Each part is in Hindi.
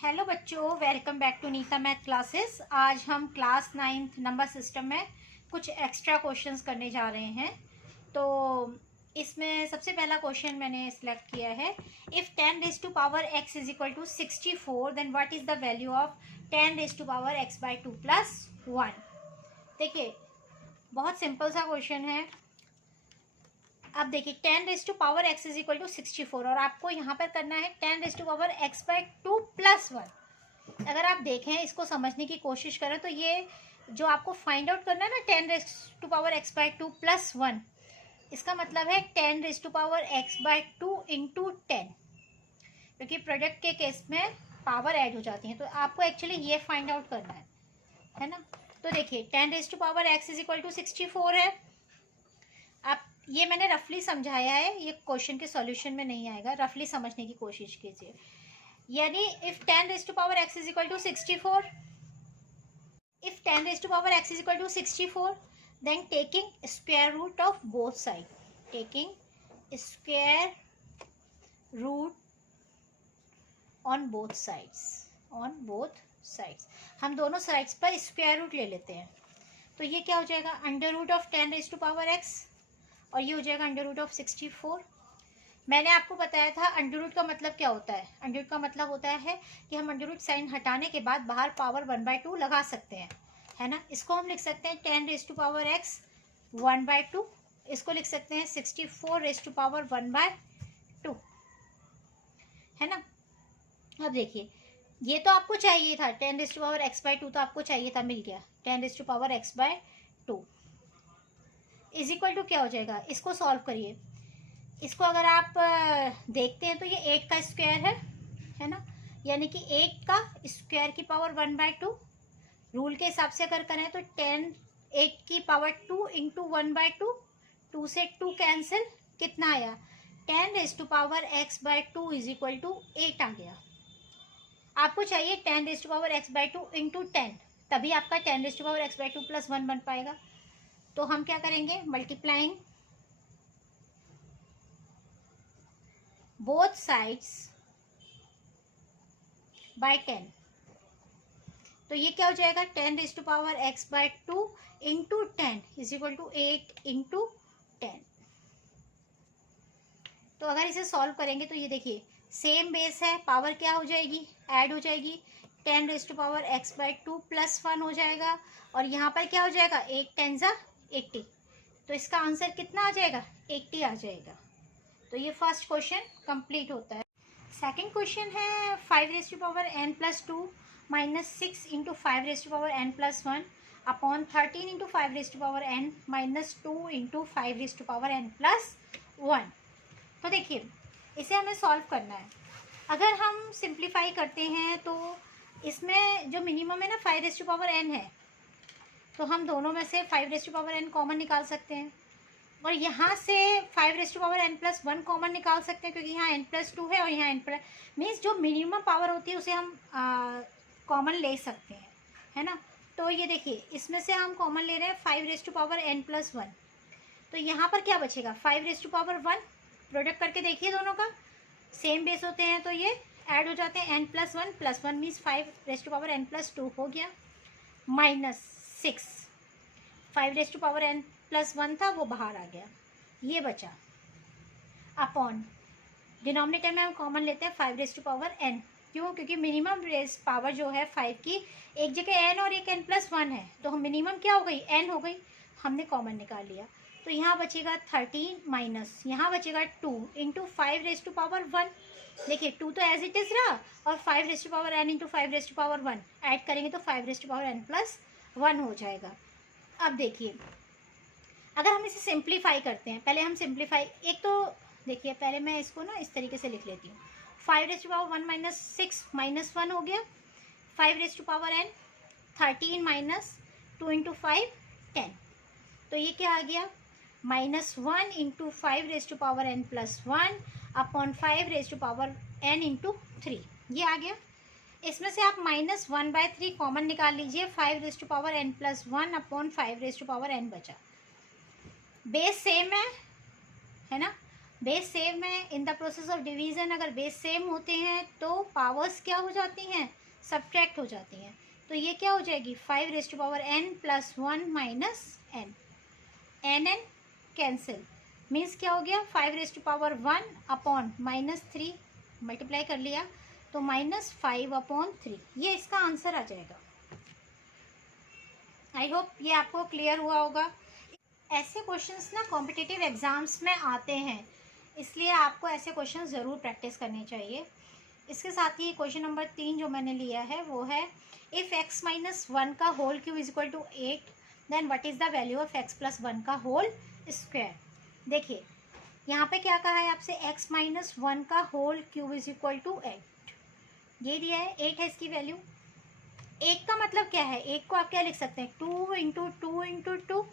हेलो बच्चों, welcome back to Neeta math classes. आज हम क्लास 9th नंबर सिस्टम में कुछ एक्स्ट्रा क्वेश्चंस करने जा रहे हैं। तो इसमें सबसे पहला क्वेश्चन मैंने सिलेक्ट किया है, if 10 raise to power x is equal to 64 then what is the value of 10 raise to power x by 2 plus 1। देखिए, बहुत सिंपल सा क्वेश्चन है। अब देखिए 10 raise to power x is equal to 64 और आपको यहाँ पर करना है 10 raise to power x by 2 plus 1। अगर आप देखें, इसको समझने की कोशिश करें तो ये जो आपको फाइंड आउट करना है ना 10 raise to power x by 2 plus 1, इसका मतलब है 10 raise to power x by 2 into 10, क्योंकि प्रोडक्ट के केस में पावर ऐड हो जाती है। तो आपको एक्चुअली ये फाइंड आउट करना है ना। तो देखिए 10 raise to power x is equal to 64 है। आप ये मैंने रफली समझाया है, ये क्वेश्चन के सॉल्यूशन में नहीं आएगा, रफली समझने की कोशिश कीजिए। यानी if 10 raise to power x is equal to 64, if 10 raise to power x is equal to 64, then taking square root of both side, taking square root on both sides, on both sides, हम दोनों साइड्स पर स्क्वायर रूट ले लेते हैं। तो ये क्या हो जाएगा, under root of 10 raise to power x, और ये हो जाएगा अंडर रूट ऑफ 64। मैंने आपको बताया था अंडर रूट का मतलब क्या होता है। अंडर रूट का मतलब होता है कि हम अंडर रूट साइन हटाने के बाद बाहर पावर 1/2 लगा सकते हैं, है ना। इसको हम लिख सकते हैं 10 रेज टू पावर x 1/2, इसको लिख सकते हैं 64 रेज टू पावर 1/2, है ना। अब देखिए, ये तो आपको चाहिए था 10 raise to power x by 2, तो आपको चाहिए था, मिल गया 10 raise to power x by 2 is equal to क्या हो जाएगा। इसको सॉल्व करिए। इसको अगर आप देखते हैं तो ये 8 का स्क्वायर है ना, यानी कि 8 का स्क्वायर की पावर 1/2। रूल के हिसाब से अगर करें तो 8 की पावर 2 इंटू 1/2, 2 से 2 कैंसिल, कितना आया 10 raise to power x by 2 is equal to 8 आ गया। आपको चाहिए 10 raise to power x by 2 into 10, तभी आपका 10 raise to power x by 2 plus 1 बन पाएगा। तो हम क्या करेंगे, मल्टीप्लाइंग both sides by 10, तो ये क्या हो जाएगा 10 raise to power x by 2 into 10 is equal to 8 into 10। तो अगर इसे सॉल्व करेंगे तो ये देखिए सेम बेस है, पावर क्या हो जाएगी, ऐड हो जाएगी, 10 raise to power x by 2 plus 1 हो जाएगा, और यहाँ पर क्या हो जाएगा 8 10 80, तो इसका आंसर कितना आ जाएगा 80 आ जाएगा। तो ये फर्स्ट क्वेश्चन कंप्लीट होता है। सेकंड क्वेश्चन है 5 raise to power n plus 2 minus 6 into 5 raise to power n plus 1 upon 13 into 5 raise to power n minus 2 into 5 raise to power n plus 1। तो देखिए, इसे हमें सॉल्व करना है। अगर हम सिंप्लीफाई करते हैं तो इसमें जो मिनिमम है ना 5 रेज टू पावर n है, तो हम दोनों में से 5 raise to power n common निकाल सकते हैं, और यहाँ से 5 raise to power n plus 1 common निकाल सकते हैं, क्योंकि यहाँ n प्लस 2 है और यहाँ n प्लस मीन्स जो मिनिमम पावर होती है उसे हम कॉमन ले सकते हैं, है ना। तो ये देखिए, इसमें से हम कॉमन ले रहे हैं 5 raise to power n plus 1, तो यहाँ पर क्या बचेगा 5 रेज टू पावर 1। प्रोडक्ट करके देखिए, दोनों का सेम बेस होते हैं तो ये ऐड हो जाते हैं, n plus 1 plus 1 means 5 raise to power n plus 2 हो गया, minus 6, 5 raise to power n plus 1 था वो बाहर आ गया, ये बचा, अपॉन डिनोमिनेटर में हम कॉमन लेते हैं 5 रेज टू पावर n। क्यों, क्योंकि मिनिमम रेज पावर जो है 5 की, एक जगह n और एक n प्लस 1 है, तो हम मिनिमम क्या हो गई n हो गई, हमने कॉमन निकाल लिया। तो यहाँ बचेगा 13 माइनस यहाँ बचेगा 2 इंटू 5 रेज टू पावर 1। देखिए 2 तो एज इट इज़ रहा, और 5 raise to power n into 5 raise to power 1 add करेंगे तो 5 raise to power n plus 1 हो जाएगा। अब देखिए, अगर हम इसे सिंप्लीफाई करते हैं, पहले हम सिंप्लीफाई, एक तो देखिए पहले मैं इसको ना इस तरीके से लिख लेती हूँ, 5 raise to power 1 minus 6 minus 1 हो गया, 5 raise to power n 13 minus 2 into 5 10, तो ये क्या आ गया minus 1 into 5 raise to power n plus 1 upon 5 raise to power n into 3, ये आ गया। इसमें से आप माइनस 1/3 कॉमन निकाल लीजिए, 5 raise to power n plus 1 upon 5 raise to power n बचा, बेस सेम है ना, बेस सेम है, in the process of division अगर बेस सेम होते हैं तो पावर्स क्या हो जाती हैं, सब्ट्रैक्ट हो जाती हैं। तो ये क्या हो जाएगी 5n + 1 - n, n cancel, means क्या हो गया 5 1 अपॉन -3 मल्टीप्लाई कर लिया तो -5/3, ये इसका आंसर आ जाएगा। आई होप ये आपको क्लियर हुआ होगा। ऐसे क्वेश्चंस ना कॉम्पिटिटिव एग्ज़ाम्स में आते हैं, इसलिए आपको ऐसे क्वेश्चन ज़रूर प्रैक्टिस करने चाहिए। इसके साथ ही क्वेश्चन नंबर 3 जो मैंने लिया है वो है इफ़ x - 1 का whole cube is equal to 8 then what is the value of x + 1 का होल स्क्वायर। देखिए यहाँ पे क्या कहा है आपसे, x - 1 का whole cube is equal to 8, ये दिया है 8 है इसकी वैल्यू। 1 का मतलब क्या है, 1 को आप क्या लिख सकते हैं 2 × 2 × 2,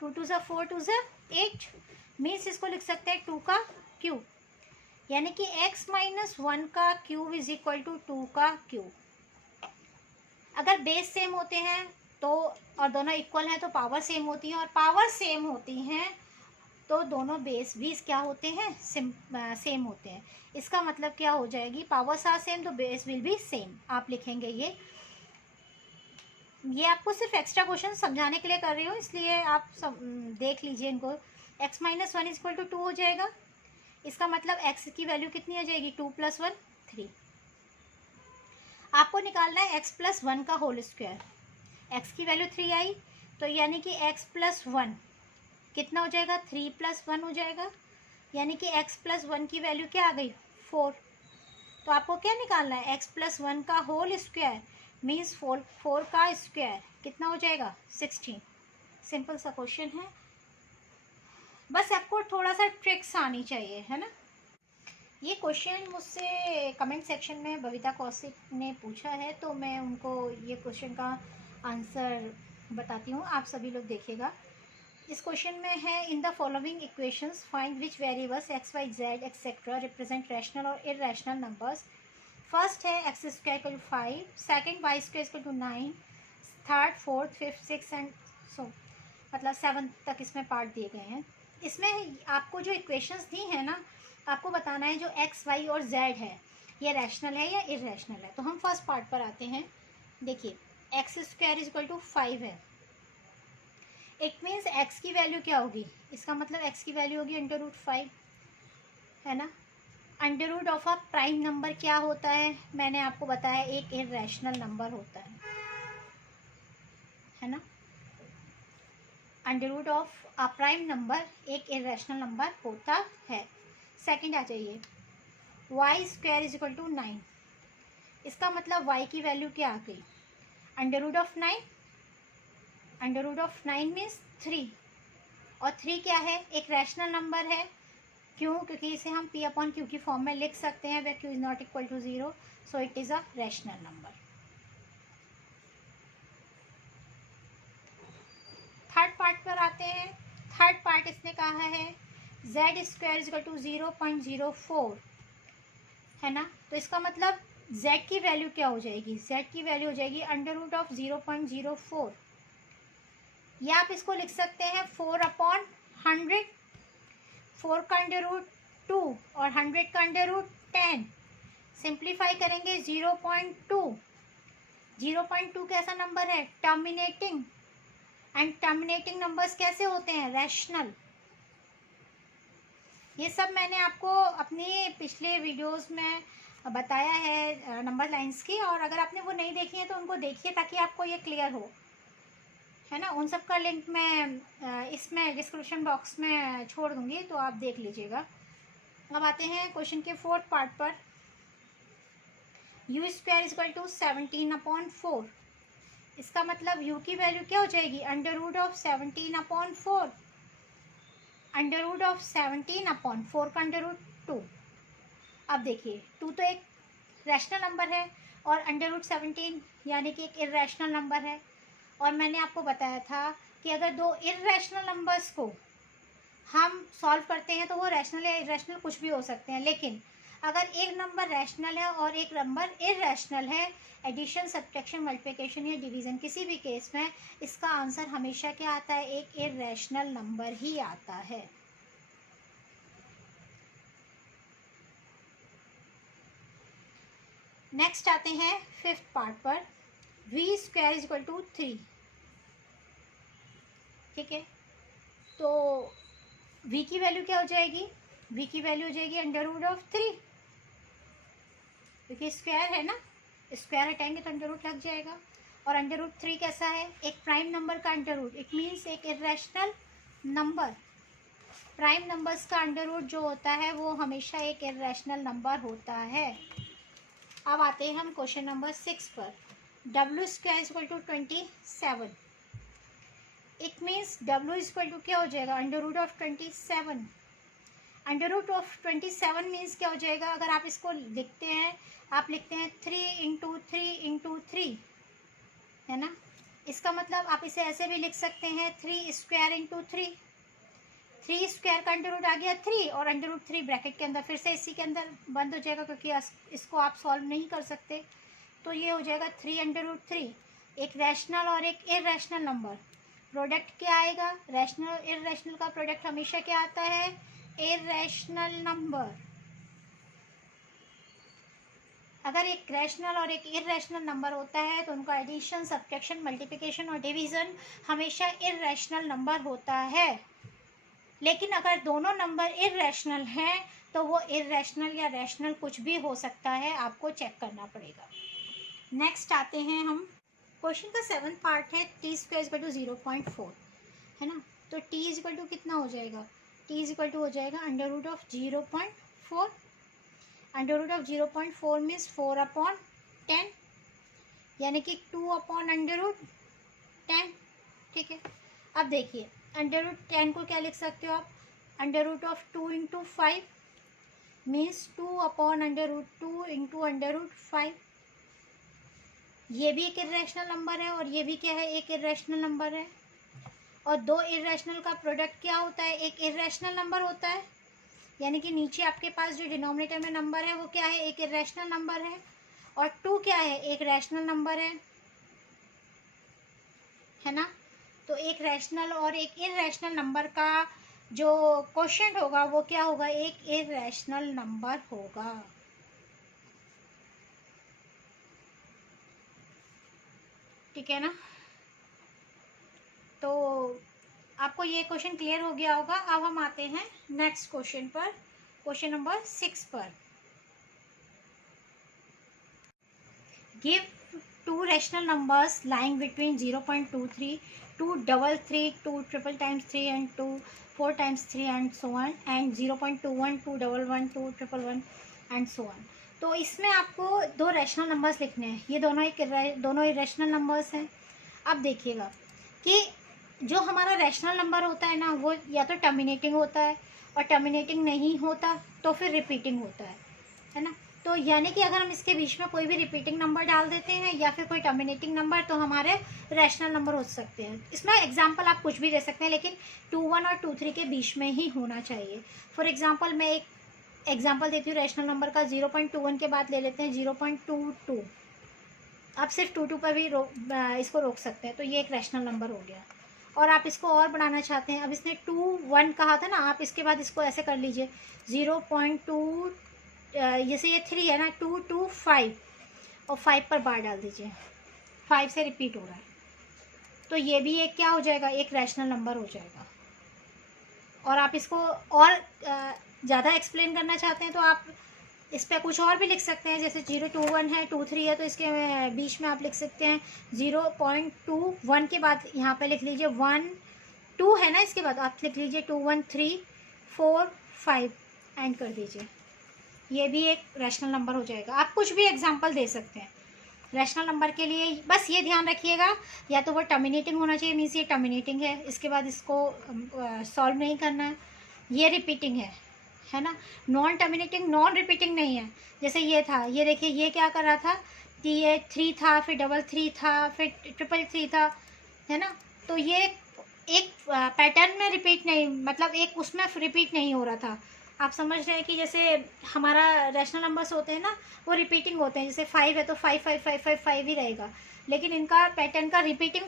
2 2 ज़ा 4 2 ज़ा 8, मीन्स इसको लिख सकते हैं 2 का क्यूब, यानी कि x - 1 का क्यूब इज इक्वल टू 2 का क्यूब। अगर बेस सेम होते हैं तो और दोनों इक्वल हैं तो पावर सेम होती हैं, और पावर सेम होती हैं तो दोनों बेस भी क्या होते हैं, सेम होते हैं। इसका मतलब क्या हो जाएगी, पावर्स आर सेम तो बेस विल बी सेम, आप लिखेंगे ये आपको सिर्फ एक्स्ट्रा क्वेश्चन समझाने के लिए कर रही हूँ, इसलिए आप सब देख लीजिए इनको। x - 1 = 2 हो जाएगा, इसका मतलब x की वैल्यू कितनी आ जाएगी 2 + 1 3। आपको निकालना है x + 1 का होल स्क्वायर, x की वैल्यू 3 आई तो यानी कि x + 1 कितना हो जाएगा 3 + 1 हो जाएगा, यानी कि x + 1 की वैल्यू क्या आ गई 4। तो आपको क्या निकालना है x + 1 का होल स्क्वायर, मीन्स 4 का स्क्वायर कितना हो जाएगा 16। सिंपल सा क्वेश्चन है, बस आपको थोड़ा सा ट्रिक्स आनी चाहिए, है ना। ये क्वेश्चन मुझसे कमेंट सेक्शन में बबीता कौशिक ने पूछा है, तो मैं उनको ये क्वेश्चन का आंसर बताती हूँ, आप सभी लोग देखिएगा। इस क्वेश्चन में है in the following equations find which variables x y z etcetera represent rational और इरेशनल नंबर्स। फर्स्ट है x² = 5, second y² = 9, third 4th 5th 6th and so मतलब 7 तक इसमें पार्ट दिए गए हैं। इसमें आपको जो इक्वेशंस दी हैं ना, आपको बताना है जो x y और z है ये रैशनल है या इरेशनल है। तो हम फर्स्ट पार्ट पर आते हैं। देखिए x² = 5 है, इट मीन्स x की वैल्यू क्या होगी, इसका मतलब x की वैल्यू होगी √5, है ना। Under of a prime number क्या होता है, मैंने आपको बताया एक इरेशनल नंबर होता है ना। Under of a prime number एक इरेशनल नंबर होता है। सेकंड आ जाइए y² = 9, इसका मतलब y की वैल्यू क्या आ गई √9, √9 मीन्स 3, और 3 क्या है एक रैशनल नंबर है, क्यों, क्योंकि इसे हम p/q की फॉर्म में लिख सकते हैं where q is not equal to 0, so it is a rational number. Third part पर आते हैं। थर्ड पार्ट इसने कहा है z² = 0.04, है ना। तो इसका मतलब z की वैल्यू क्या हो जाएगी, z की वैल्यू हो जाएगी √0.04, या आप इसको लिख सकते हैं 4/100, 4 का √2 और 100 का √10, सिंप्लीफाई करेंगे 0.2। 0.2 कैसा नंबर है टर्मिनेटिंग, एंड टर्मिनेटिंग नंबर्स कैसे होते हैं रैशनल। ये सब मैंने आपको अपनी पिछले वीडियोस में बताया है नंबर लाइंस की, और अगर आपने वो नहीं देखी है तो उनको देखिए ताकि आपको ये क्लियर हो, है ना। उन सब का लिंक मैं इसमें डिस्क्रिप्शन बॉक्स में छोड़ दूंगी, तो आप देख लीजिएगा। अब आते हैं क्वेश्चन के फोर्थ पार्ट पर। u² = 17/4, इसका मतलब u की वैल्यू क्या हो जाएगी √17/4, √17/4 का √2। अब देखिए 2 तो एक रैशनल नंबर है और √17 यानी कि एक इरेशनल नंबर है, और मैंने आपको बताया था कि अगर दो इरेशनल नंबर्स को हम सॉल्व करते हैं तो वो रैशनल या इरेशनल कुछ भी हो सकते हैं, लेकिन अगर एक नंबर रैशनल है और एक नंबर इरेशनल है, एडिशन सब्ट्रैक्शन मल्टीप्लिकेशन या डिवीज़न किसी भी केस में इसका आंसर हमेशा क्या आता है, एक इरेशनल नंबर ही आता है। नेक्स्ट आते हैं फिफ्थ पार्ट पर, v square is equal to 3। ठीक है, तो v की वैल्यू क्या हो जाएगी, v की वैल्यू हो जाएगी अंडर रूट ऑफ 3, क्योंकि स्क्वायर है ना, स्क्वायर हटाएंगे तो अंडर रूट लग जाएगा। और अंडर रूट 3 कैसा है, एक प्राइम नंबर का अंडर रूट, इट मीन्स एक इरेशनल नंबर। प्राइम नंबर्स का अंडर रूट जो होता है वो हमेशा एक इरेशनल नंबर होता है। अब आते हैं हम क्वेश्चन नंबर 6 पर, w square is equal to 27। It means w is equal to क्या हो जाएगा, under root of 27। Under root of 27 means क्या हो जाएगा, अगर आप इसको लिखते हैं, आप लिखते हैं 3 इंटू 3 इंटू 3, है ना। इसका मतलब आप इसे ऐसे भी लिख सकते हैं 3 स्क्वायर इंटू 3। 3 स्क्वायर का अंडर रूट आ गया 3, और अंडर रूट 3 ब्रैकेट के अंदर फिर से इसी के अंदर बंद हो जाएगा, क्योंकि इसको आप सॉल्व नहीं कर सकते। तो ये हो जाएगा 3 अंडर रूट 3, एक रैशनल और एक इरैशनल नंबर। प्रोडक्ट क्या आएगा, रैशनल और इरैशनल का प्रोडक्ट हमेशा क्या आता है, इरैशनल नंबर। अगर एक रैशनल और एक इरैशनल नंबर होता है तो उनका एडिशन, सब्ट्रैक्शन, मल्टीप्लिकेशन और डिवीज़न हमेशा इरैशनल नंबर होता है। लेकिन अगर दोनों नंबर इरैशनल हैं तो वो इरैशनल या रैशनल कुछ भी हो सकता है, आपको चेक करना पड़ेगा। नेक्स्ट आते हैं हम, क्वेश्चन का 7th पार्ट है, टी स्क्वायर इक्वल टू 0.4, है ना। तो टी इज इक्वल टू कितना हो जाएगा, टी इज इक्वल टू हो जाएगा under root of 0.4। Under root of 0.4 means 4/10, यानी कि 2 अंडर रूट 10। ठीक है, अब देखिए अंडर रूट 10 को क्या लिख सकते हो आप, under root of 2 into 5 means 2 under root 2 into under root 5। ये भी एक इरेशनल नंबर है और ये भी क्या है, एक इरेशनल नंबर है। और दो इरेशनल का प्रोडक्ट क्या होता है, एक इरेशनल नंबर होता है। यानी कि नीचे आपके पास जो डिनोमिनेटर में नंबर है वो क्या है, एक इरेशनल नंबर है, और 2 क्या है, एक रैशनल नंबर है ना। तो एक रैशनल और एक इरैशनल नंबर का जो क्वोशिएंट होगा वो क्या होगा, एक इरैशनल नंबर होगा। ठीक है ना, तो आपको ये क्वेश्चन क्लियर हो गया होगा। अब हम आते हैं नेक्स्ट क्वेश्चन पर, क्वेश्चन नंबर 6 पर। Give 2 rational numbers lying between 0.23, 233, 2 triple times 3 and 2 4 times 3 and so on, and 0.21, 211, 2 triple 1 and so on. तो इसमें आपको 2 रैशनल नंबर्स लिखने हैं, ये दोनों इरेशनल नंबर्स हैं। अब देखिएगा कि जो हमारा रैशनल नंबर होता है ना, वो या तो टर्मिनेटिंग होता है, और टर्मिनेटिंग नहीं होता तो फिर रिपीटिंग होता है ना। तो यानी कि अगर हम इसके बीच में कोई भी रिपीटिंग नंबर डाल देते हैं या फिर कोई टर्मिनेटिंग नंबर, तो हमारे रैशनल नंबर हो सकते हैं। इसमें एग्जांपल आप कुछ भी दे सकते हैं, लेकिन 21 और 23 के बीच में ही होना चाहिए। फॉर एग्जांपल मैं एक एग्जांपल देती हूँ रैशनल नंबर का, 0.21 के बाद ले लेते हैं 0.22। आप सिर्फ 22 पर भी इसको रोक सकते हैं, तो ये एक रैशनल नंबर हो गया। और आप इसको और बढ़ाना चाहते हैं, अब इसने 21 कहा था ना, आप इसके बाद इसको ऐसे कर लीजिए 0.2, जैसे ये 3 है ना, 2 2 5, और 5 पर बार डाल दीजिए, 5 से रिपीट हो रहा है, तो ये भी एक क्या हो जाएगा, एक रैशनल नंबर हो जाएगा। और आप इसको और ज़्यादा एक्सप्लेन करना चाहते हैं तो आप इस पर कुछ और भी लिख सकते हैं, जैसे 021 है, 23 है, तो इसके बीच में आप लिख सकते हैं 0.21 के बाद यहाँ पे लिख लीजिए 1 2 है ना, इसके बाद आप लिख लीजिए 2 1 3 4 5 एंड कर दीजिए, ये भी एक रैशनल नंबर हो जाएगा। आप कुछ भी एग्जांपल दे सकते हैं रैशनल नंबर के लिए, बस ये ध्यान रखिएगा या तो वो टर्मिनेटिंग होना चाहिए, मीन्स ये टर्मिनेटिंग है, इसके बाद इसको सॉल्व नहीं करना है। ये रिपीटिंग है ना, नॉन टर्मिनेटिंग, नॉन रिपीटिंग नहीं है। जैसे ये था, ये देखिए ये क्या कर रहा था कि ये 3 था, फिर 3 था, फिर 3 था, है ना। तो ये एक पैटर्न में रिपीट नहीं, मतलब एक उसमें रिपीट नहीं हो रहा था, आप समझ रहे हैं कि जैसे हमारा रैशनल नंबर्स होते हैं ना, वो रिपीटिंग होते हैं। जैसे 5 है तो 5 5 5 5 5 ही रहेगा, लेकिन इनका पैटर्न का रिपीटिंग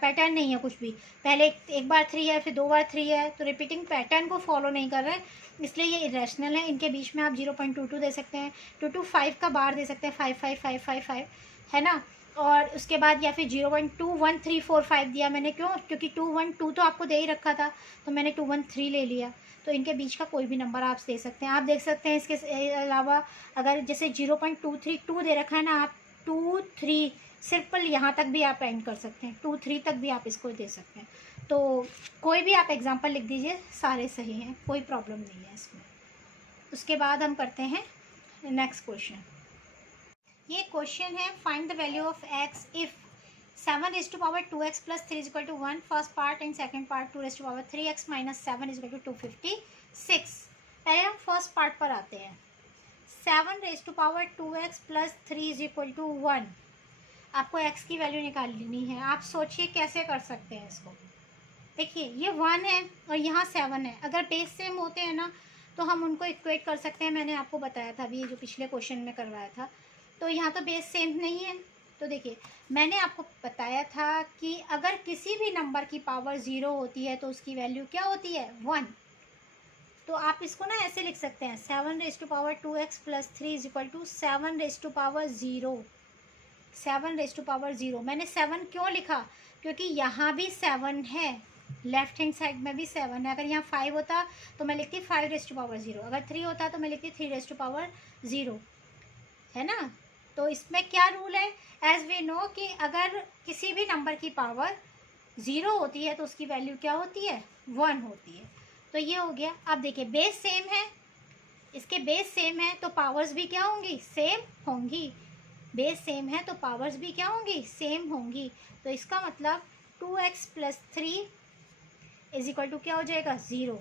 पैटर्न नहीं है कुछ भी। पहले एक बार 3 है, फिर 2 बार 3 है, तो रिपीटिंग पैटर्न को फॉलो नहीं कर रहे हैं, इसलिए ये इरेशनल है। इनके बीच में आप 0.22 दे सकते हैं, 2 का बार दे सकते हैं, 5 5 5 5 5, है ना। और उसके बाद या फिर 0.21345 दिया मैंने, क्यों? क्योंकि 212 तो आपको दे ही रखा था, तो मैंने 213 ले लिया। तो इनके बीच का कोई भी नंबर आप दे सकते हैं। आप देख सकते हैं इसके अलावा अगर जैसे 0.232 दे रखा है ना, आप 2 3 सिंपल यहाँ तक भी आप एंड कर सकते हैं, 2 3 तक भी आप इसको दे सकते हैं। तो कोई भी आप एग्जांपल लिख दीजिए, सारे सही हैं, कोई प्रॉब्लम नहीं है इसमें। उसके बाद हम करते हैं नेक्स्ट क्वेश्चन। ये क्वेश्चन है, find the value of x if 7⁻2x + 3 = 1, first part and second part 2⁻3x - 7 = 256। पहले हम फर्स्ट पार्ट पर आते हैं। 7⁻2x + 3 = 1, आपको x की वैल्यू निकालनी है। आप सोचिए कैसे कर सकते हैं इसको। देखिए ये 1 है और यहाँ 7 है, अगर बेस सेम होते हैं ना तो हम उनको इक्वेट कर सकते हैं। मैंने आपको बताया था अभी, जो पिछले क्वेश्चन में करवाया था। तो यहाँ तो बेस सेम नहीं है, तो देखिए मैंने आपको बताया था कि अगर किसी भी नंबर की पावर 0 होती है तो उसकी वैल्यू क्या होती है? 1। तो आप इसको ना ऐसे लिख सकते हैं, 7⁻2x + 3 = 7⁻0। 7⁻0। मैंने 7 क्यों लिखा? क्योंकि यहाँ भी 7 है, लेफ्ट हैंड साइड में भी 7 है। अगर यहाँ 5 होता तो मैं लिखती 5⁻0, अगर 3 होता तो मैं लिखती 3⁻0, है ना। तो इसमें क्या रूल है? एज वी नो कि अगर किसी भी नंबर की पावर 0 होती है तो उसकी वैल्यू क्या होती है? 1 होती है। तो ये हो गया। अब देखिए बेस सेम है, इसके बेस सेम है तो पावर्स भी क्या होंगी? सेम होंगी। बेस सेम है तो पावर्स भी क्या होंगी? सेम होंगी। तो इसका मतलब 2x + 3 = क्या हो जाएगा? 0।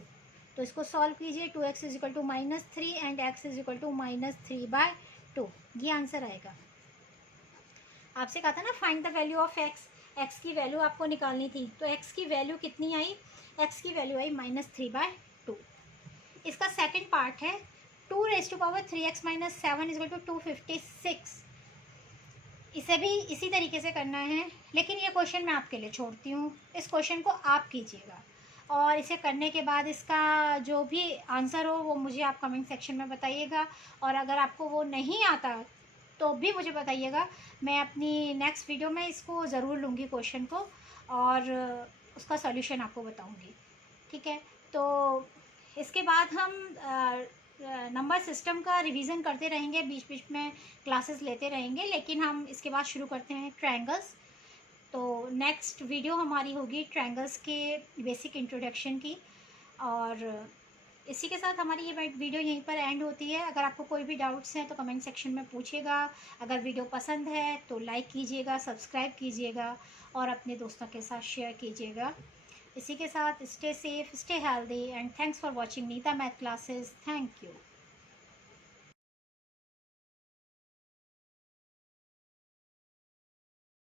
तो इसको सॉल्व कीजिए, 2x = -3 एंड x = -3/2, ये आंसर आएगा। आपसे कहा था ना find the value of x, x की वैल्यू आपको निकालनी थी। तो x की वैल्यू कितनी आई? x की वैल्यू आई -3/2। इसका सेकंड पार्ट है 2⁻3x - 7 = 256। इसे भी इसी तरीके से करना है, लेकिन ये क्वेश्चन मैं आपके लिए छोड़ती हूँ। इस क्वेश्चन को आप कीजिएगा और इसे करने के बाद इसका जो भी आंसर हो वो मुझे आप कमेंट सेक्शन में बताइएगा। और अगर आपको वो नहीं आता तो भी मुझे बताइएगा, मैं अपनी नेक्स्ट वीडियो में इसको ज़रूर लूँगी क्वेश्चन को और उसका सॉल्यूशन आपको बताऊँगी। ठीक है, तो इसके बाद हम नंबर सिस्टम का रिवीजन करते रहेंगे, बीच बीच में क्लासेस लेते रहेंगे, लेकिन हम इसके बाद शुरू करते हैं ट्रायंगल्स। तो नेक्स्ट वीडियो हमारी होगी ट्रायंगल्स के बेसिक इंट्रोडक्शन की। और इसी के साथ हमारी ये वीडियो यहीं पर एंड होती है। अगर आपको कोई भी डाउट्स हैं तो कमेंट सेक्शन में पूछिएगा। अगर वीडियो पसंद है तो लाइक कीजिएगा, सब्सक्राइब कीजिएगा और अपने दोस्तों के साथ शेयर कीजिएगा। इसी के साथ stay safe, stay healthy and thanks for watching Neeta math classes. Thank you.